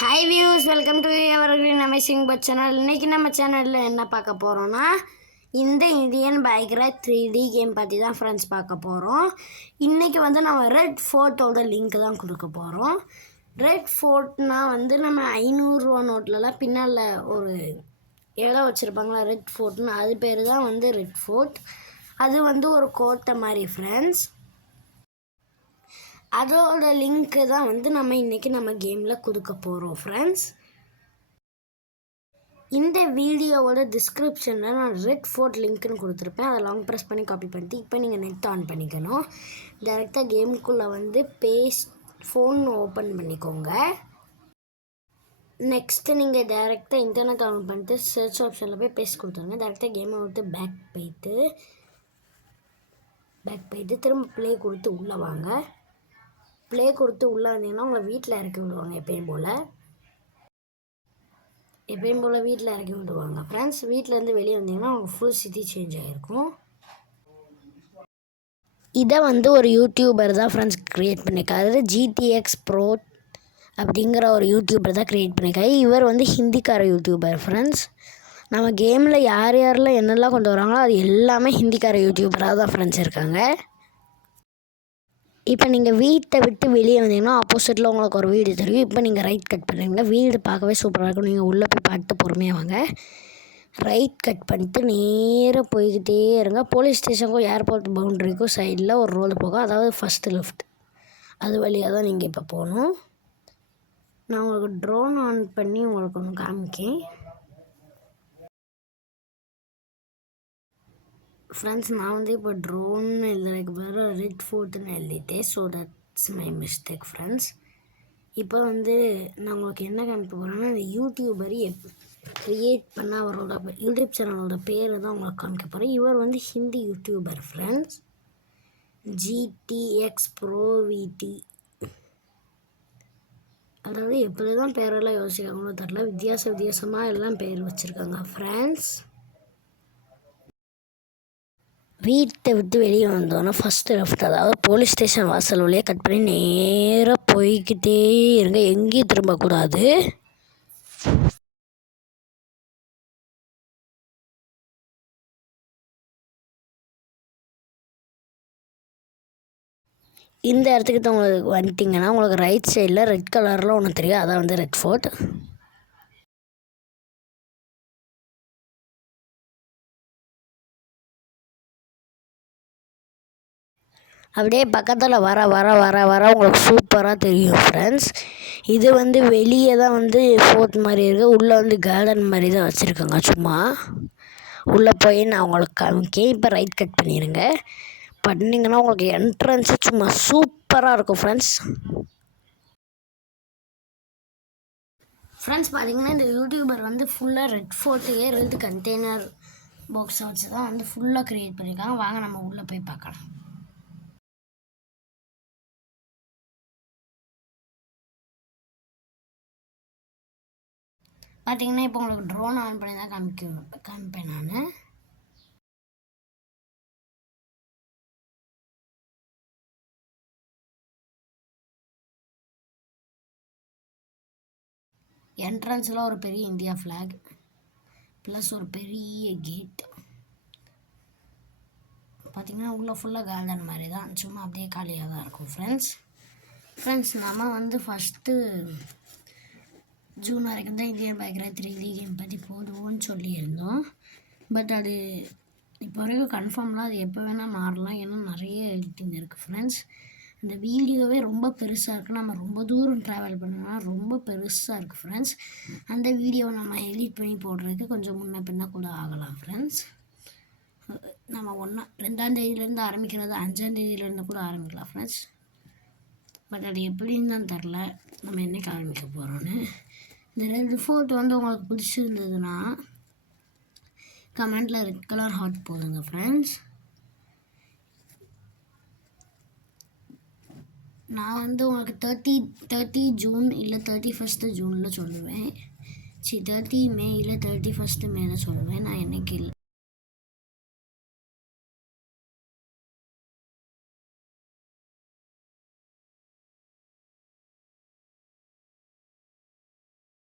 Hi views, welcome to ever green amazing but channel. இன்றைக்கி நம்ம சேனலில் என்ன பார்க்க போகிறோன்னா, இந்த Indian bike ride 3D game பற்றி தான் ஃப்ரெண்ட்ஸ் பார்க்க போகிறோம். இன்றைக்கி நம்ம ரெட் ஃபோர்ட்டோட லிங்க் தான் கொடுக்க போகிறோம். ரெட் ஃபோர்ட்னால் நம்ம 500 ரூபா நோட்லலாம் பின்னால் ஒரு இடம் வச்சுருப்பாங்களா ரெட் ஃபோர்ட்னு, அது பேர் தான் ரெட் ஃபோர்ட். அது ஒரு கோட்டை மாதிரி ஃப்ரெண்ட்ஸ். அதோட லிங்க்கு தான் நம்ம இன்றைக்கி நம்ம கேமில் கொடுக்க போகிறோம் ஃப்ரெண்ட்ஸ். இந்த வீடியோவோட டிஸ்கிரிப்ஷனில் நான் ரெட் ஃபோர்ட் லிங்க்னு கொடுத்துருப்பேன். அதை லாங் ப்ரெஸ் பண்ணி காப்பி பண்ணிட்டு இப்போ நீங்கள் நெட் ஆன் பண்ணிக்கணும். டைரெக்டாக கேமுக்குள்ளே ஃபோன் ஓப்பன் பண்ணிக்கோங்க. நெக்ஸ்ட்டு நீங்கள் டைரெக்டாக இன்டர்நெட் ஆன் பண்ணிட்டு சர்ச் ஆப்ஷனில் போய் பேஸ்ட் கொடுத்துருங்க. டைரெக்டாக கேமை விட்டு பேக் போயிட்டு திரும்ப ப்ளே கொடுத்து உள்ளே வாங்க. ப்ளே கொடுத்து உள்ளே வந்தீங்கன்னா உங்களை வீட்டில் இறக்கி விடுவாங்க. எப்பயும் போல் வீட்டில் இறக்கி விடுவாங்க ஃப்ரெண்ட்ஸ். வீட்டிலேருந்து வெளியே வந்தீங்கன்னா உங்களுக்கு ஃபுல் சிட்டி சேஞ்ச் ஆகிருக்கும். இதை ஒரு யூடியூபர் தான் ஃப்ரெண்ட்ஸ் க்ரியேட் பண்ணியிருக்காரு. ஜிடிஎக்ஸ் ப்ரோ அப்படிங்கிற ஒரு யூடியூபர் தான் க்ரியேட் பண்ணியிருக்காரு. இவர் ஹிந்திக்கார யூடியூபர் ஃப்ரெண்ட்ஸ். நம்ம கேமில் யாரெல்லாம் என்னெல்லாம் கொண்டு வராங்களோ அது எல்லாமே ஹிந்திக்கார யூடியூபராக தான் ஃப்ரெண்ட்ஸ் இருக்காங்க. இப்போ நீங்கள் வீட்டை விட்டு வெளியே வந்தீங்கன்னா ஆப்போசிட்டில் உங்களுக்கு ஒரு வீடு தெரியும். இப்போ நீங்கள் ரைட் கட் பண்ணுறீங்க. வீடு பார்க்கவே சூப்பராக இருக்கும். நீங்கள் உள்ளே போய் பார்த்து பொறுமையாக வாங்க. ரைட் கட் பண்ணிட்டு நேராக போய்கிட்டே இருங்க. போலீஸ் ஸ்டேஷனுக்கும் ஏர்போர்ட் பவுண்ட்ரிக்கும் சைடில் ஒரு ரோடு போகும், அதாவது ஃபஸ்ட்டு லெஃப்ட். அது வழியாக தான் நீங்கள் இப்போ போகணும். நான் உங்களுக்கு ட்ரோன் ஆன் பண்ணி உங்களுக்கு ஒன்று காமிக்கேன் ஃப்ரெண்ட்ஸ். நான் இப்போ ட்ரோன் எழுதுறதுக்கு பதிலாக ரெட் ஃபோர்ட்டுன்னு எழுதிட்டேன். So that's my mistake friends. இப்போ நான் உங்களுக்கு என்ன காமிக்க போகிறேன்னா, இந்த யூடியூபர் க்ரியேட் பண்ண அவரோட யூடியூப் சேனலோட பேர் தான் உங்களுக்கு காமிக்க போகிறேன். இவர் Hindi YouTuber friends. GTX bro விடி. அதாவது எப்படி தான் பேரெல்லாம் யோசிக்காங்களோ தெரில, வித்தியாசமாக எல்லாம் பேர் வச்சுருக்காங்க ஃப்ரெண்ட்ஸ். வீட்டை விட்டு வெளியே வந்தோன்னா ஃபஸ்ட்டு லெஃப்ட், அதாவது போலீஸ் ஸ்டேஷன் வாசல் வழியாக கட் பண்ணி நேராக போய்கிட்டே இருங்க. எங்கேயும் திரும்பக்கூடாது. இந்த இடத்துக்கு தான் உங்களுக்கு வந்துட்டிங்கன்னா உங்களுக்கு ரைட் சைடில் ரெட் கலரில் ஒன்று தெரியும், அதான் ரெட் ஃபோர்ட். அப்படியே பக்கத்தில் வர வர வர வர உங்களுக்கு சூப்பராக தெரியும் ஃப்ரெண்ட்ஸ். இது வெளியே தான் ஃபோர்ட் மாதிரி இருக்குது. உள்ளே கார்டன் மாதிரி தான் வச்சுருக்காங்க. சும்மா உள்ளே போய் நான் உங்களுக்கு காமிக்கேன். இப்போ ரைட் கட் பண்ணிடுங்க. பண்ணிங்கன்னா உங்களுக்கு என்ட்ரன்ஸு சும்மா சூப்பராக இருக்கும் ஃப்ரெண்ட்ஸ். பார்த்தீங்கன்னா இந்த யூடியூபர் ஃபுல்லாக ரெட் ஃபோர்ட்டையே 2 கண்டெய்னர் பாக்ஸை வச்சு தான் ஃபுல்லாக க்ரியேட் பண்ணியிருக்காங்க. வாங்க நம்ம உள்ளே போய் பார்க்கலாம். பார்த்தீங்கன்னா இப்போ உங்களுக்கு ட்ரோன் ஆன் பண்ணி தான் காமிப்பேன் நான். என்ட்ரன்ஸில் ஒரு பெரிய இந்தியா ஃப்ளாக் ப்ளஸ் ஒரு பெரிய கேட். பார்த்திங்கன்னா உள்ளே ஃபுல்லாக கார்டன் மாதிரி தான், சும்மா அப்படியே காலியாக தான் இருக்கும் ஃப்ரெண்ட்ஸ். நம்ம ஃபஸ்ட்டு ஜூன் வரைக்கும் தான் Indian bike ride 3D game பற்றி போடுவோன்னு சொல்லியிருந்தோம். பட் அது இப்போ வரைக்கும் கன்ஃபார்ம்லாம் அது எப்போ வேணால் மாறலாம். ஏன்னா நிறைய எடிட்டிங் இருக்குது ஃப்ரெண்ட்ஸ். அந்த வீடியோவே ரொம்ப பெருசாக இருக்குது. நம்ம ரொம்ப தூரம் ட்ராவல் பண்ணோம்னா ரொம்ப பெருசாக இருக்குது ஃப்ரெண்ட்ஸ். அந்த வீடியோவை நம்ம எடிட் பண்ணி போடுறதுக்கு கொஞ்சம் முன்ன பின்ன கூட ஆகலாம் ஃப்ரெண்ட்ஸ். நம்ம 2ஆம் தேதியிலேருந்து ஆரம்பிக்கிறது 5ஆம் தேதியிலேருந்து கூட ஆரம்பிக்கலாம் ஃப்ரெண்ட்ஸ். பட் அது எப்படின்னு தான் தெரில நம்ம என்றைக்கு ஆரம்பிக்க போகிறோன்னு. இந்த ரெட் ஃபோர்ட் உங்களுக்கு பிடிச்சிருந்ததுன்னா கமெண்ட்டில் ரெட் கலர் ஹார்ட் போடுங்க ஃப்ரெண்ட்ஸ். நான் உங்களுக்கு 30 ஜூன் இல்லை 31 ஜூனில் சொல்லுவேன். 30 மே இல்லை 31 மேல சொல்லுவேன். நான் என்றைக்கு இல்லை